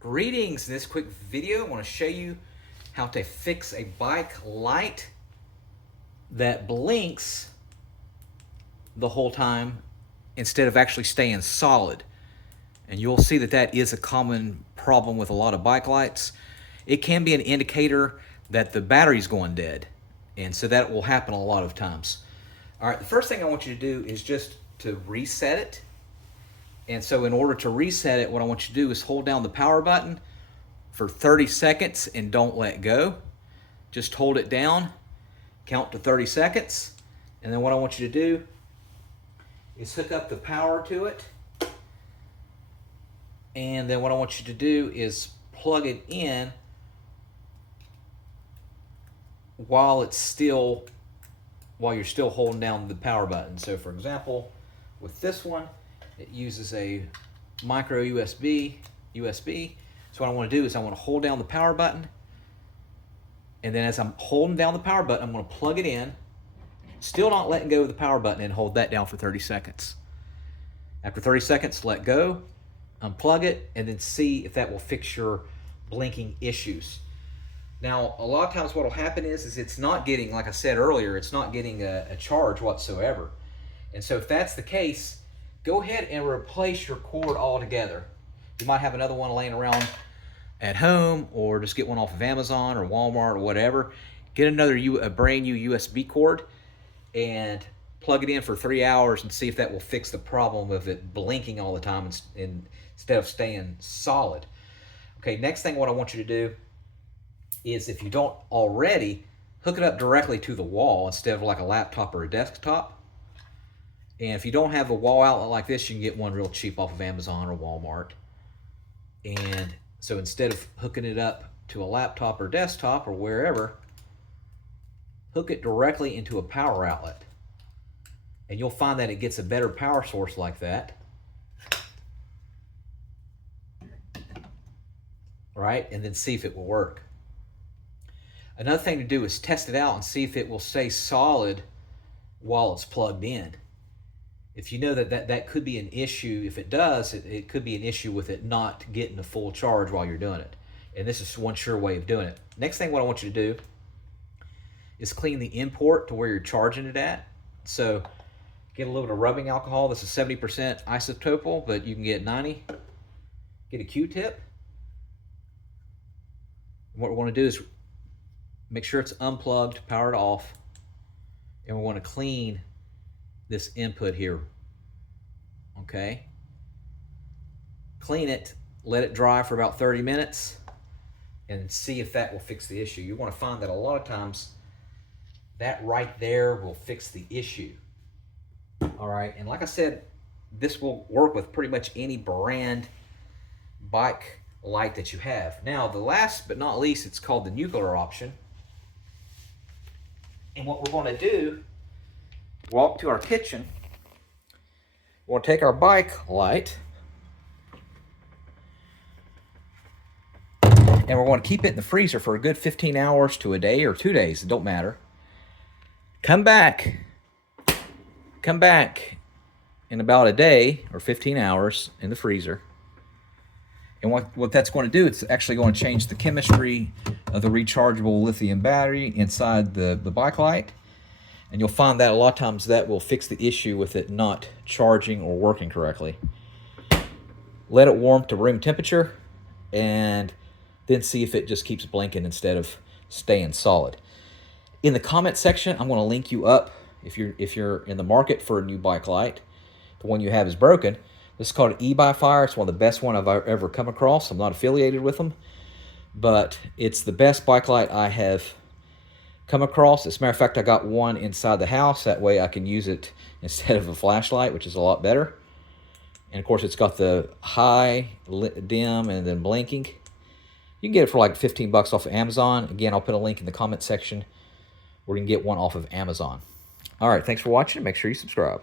Greetings. In this quick video, I want to show you how to fix a bike light that blinks the whole time instead of actually staying solid. And you'll see that that is a common problem with a lot of bike lights. It can be an indicator that the battery's going dead, and so that will happen a lot of times. All right, the first thing I want you to do is just to reset it. And so in order to reset it, what I want you to do is hold down the power button for 30 seconds and don't let go. Just hold it down, count to 30 seconds, and then what I want you to do is hook up the power to it. And then what I want you to do is plug it in while you're still holding down the power button. So for example, with this one, it uses a micro USB. So what I want to do is I want to hold down the power button, and then as I'm holding down the power button, I'm going to plug it in, still not letting go of the power button, and hold that down for 30 seconds. After 30 seconds, let go, unplug it, and then see if that will fix your blinking issues. Now, a lot of times what will happen is it's not getting, like I said earlier, it's not getting a charge whatsoever. And so if that's the case, go ahead and replace your cord altogether. You might have another one laying around at home, or just get one off of Amazon or Walmart or whatever. Get a brand new USB cord and plug it in for 3 hours and see if that will fix the problem of it blinking all the time instead of staying solid. Okay, next thing what I want you to do is, if you don't already, hook it up directly to the wall instead of like a laptop or a desktop. And if you don't have a wall outlet like this, you can get one real cheap off of Amazon or Walmart. And so instead of hooking it up to a laptop or desktop or wherever, hook it directly into a power outlet. And you'll find that it gets a better power source like that. Right? And then see if it will work. Another thing to do is test it out and see if it will stay solid while it's plugged in. If you know that could be an issue, if it does, it could be an issue with it not getting a full charge while you're doing it. And this is one sure way of doing it. Next thing what I want you to do is clean the import to where you're charging it at. So get a little bit of rubbing alcohol. This is 70% isopropyl, but you can get 90. Get a Q-tip. What we want to do is make sure it's unplugged, powered off, and we want to clean this input here. Okay, clean it, let it dry for about 30 minutes, and see if that will fix the issue. You want to find that a lot of times that right there will fix the issue. All right, and like I said, this will work with pretty much any brand bike light that you have. Now, the last but not least, it's called the nuclear option. And what we're going to do, walk to our kitchen. We're going to take our bike light and we're going to keep it in the freezer for a good 15 hours to a day or 2 days. It don't matter. Come back in about a day or 15 hours in the freezer. And what that's going to do, it's actually going to change the chemistry of the rechargeable lithium battery inside the bike light. And you'll find that a lot of times that will fix the issue with it not charging or working correctly. Let it warm to room temperature and then see if it just keeps blinking instead of staying solid. In the comment section, I'm going to link you up if you're in the market for a new bike light. The one you have is broken. This is called an eBuyFire. It's one of the best one I've ever come across. I'm not affiliated with them, but it's the best bike light I have come across. As a matter of fact, I got one inside the house. That way I can use it instead of a flashlight, which is a lot better. And of course, it's got the high, dim, and then blinking. You can get it for like 15 bucks off of Amazon. Again, I'll put a link in the comment section where you can get one off of Amazon. All right, thanks for watching. Make sure you subscribe.